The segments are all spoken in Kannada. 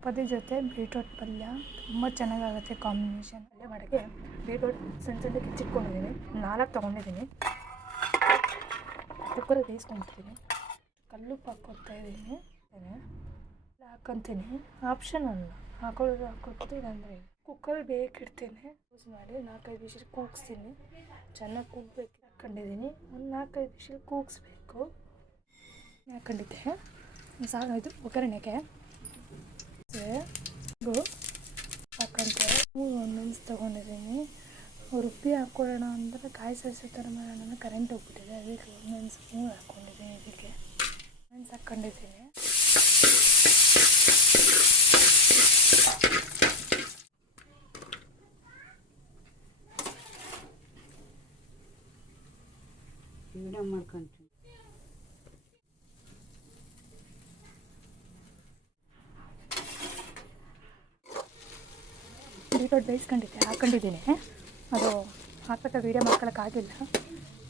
ಚಪಾತಿ ಜೊತೆ ಬೀಟ್ರೋಟ್ ಪಲ್ಯ ತುಂಬ ಚೆನ್ನಾಗಾಗುತ್ತೆ ಕಾಂಬಿನೇಷನ್. ಪಲ್ಯ ಮಾಡೋಕ್ಕೆ ಬೀಟ್ರೋಟ್ ಸಣ್ಣ ಸಣ್ಣಕ್ಕೆ ಹೆಚ್ಚಿಟ್ಕೊಂಡಿದ್ದೀನಿ, 4 ತೊಗೊಂಡಿದ್ದೀನಿ. ಕುಕ್ಕರಲ್ಲಿ ಬೇಯಿಸ್ಕೊಂಡ್ಬಿಡ್ತೀನಿ. ಕಲ್ಲುಪ್ಪು ಹಾಕ್ಕೊತಾ ಇದ್ದೀನಿ, ಹಾಕ್ಕೊತೀನಿ. ಆಪ್ಷನ್ ಅಲ್ಲ, ಹಾಕೊಳ್ಳೋದು ಹಾಕ್ಕೊಡ್ತೀನಿ. ಇಲ್ಲಾಂದರೆ ಕುಕ್ಕರಲ್ಲಿ ಬೇಯಕ್ಕಿಡ್ತೀನಿ. ಯೂಸ್ ಮಾಡಿ 4-5 ವಿಷಲ್ ಕೂಗಿಸ್ತೀನಿ. ಚೆನ್ನಾಗಿ ಕೂಗಬೇಕು. ಹಾಕ್ಕೊಂಡಿದ್ದೀನಿ. ಒಂದು 4-5 ವಿಷಲ್ ಕೂಗಿಸ್ಬೇಕು. ಹಾಕ್ಕೊಂಡಿದ್ದೆ ಇದು ಒಗ್ಗರಣೆಗೆ ಹಾಕೊಂತಾರೆ. ಮೆಣಸು ತೊಗೊಂಡಿದ್ದೀನಿ. ರುಬ್ಬಿ ಹಾಕ್ಕೊಳ್ಳೋಣ ಅಂದರೆ ಕಾಯಿ ಸಾರಿಸೋ ಥರ ಮಾಡೋಣ, ಕರೆಂಟ್ ಹೋಗ್ಬಿಟ್ಟಿದೆ. ಅದಕ್ಕೆ ಮೆಣಸು ಹಾಕ್ಕೊಂಡಿದ್ದೀನಿ. ಇದಕ್ಕೆ ಮೆಣಸು ಹಾಕ್ಕೊಂಡಿದ್ದೀನಿ. ಮಾಡ್ಕೊಂತೀನಿ. ಬೀಟ್ರೋಟ್ ಹಾಕ್ಕೊಂಡಿದ್ದೀನಿ. ಅದು ಹಾಕ್ಬೇಕಾದ್ರೆ ವೀಡಿಯೋ ಮಾಡ್ಕೊಳಕ್ಕಾಗಿಲ್ಲ.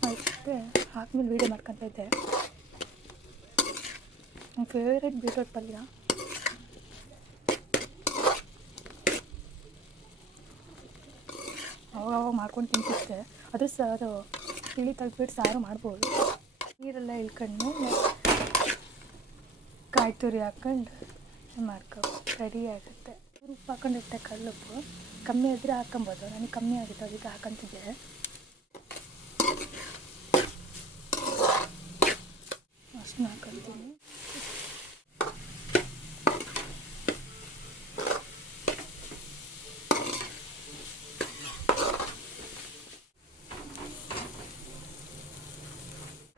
ಅದಕ್ಕೆ ಹಾಕ್ಮೇಲೆ ವೀಡಿಯೋ ಮಾಡ್ಕೊತಾ ಇದ್ದೆ. ನನ್ನ ಫೇವ್ರೇಟ್ ಬೀಟ್ರೋಟ್ ಪಲ್ಯ. ಅವಾಗ ಮಾಡ್ಕೊಂಡು ತಿಂತಿದ್ದೆ. ಅದು ತಿಳಿ ತೆಗ್ದುಬಿಟ್ಟು ಸಾರು ಮಾಡ್ಬೋದು. ನೀರೆಲ್ಲ ಇಳ್ಕೊಂಡು ಕಾಯಿ ತುರಿ ಹಾಕ್ಕೊಂಡು ರೆಡಿ ಆಗುತ್ತೆ. ಉಪ್ಪು ಹಾಕೊಂಡಿರ್ತೆ, ಕಲ್ಲುಪ್ಪು ಕಮ್ಮಿ ಇದ್ದರೆ ಹಾಕೊಬೋದು. ನನಗೆ ಕಮ್ಮಿ ಆಗಿತ್ತು, ಅದಕ್ಕೆ ಹಾಕೊಂತಿದ್ದೆ. ಅಷ್ಟನ್ನ ಹಾಕೊತೀನಿ.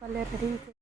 ಪಲ್ಯ ರೆಡಿ ಇದೆ.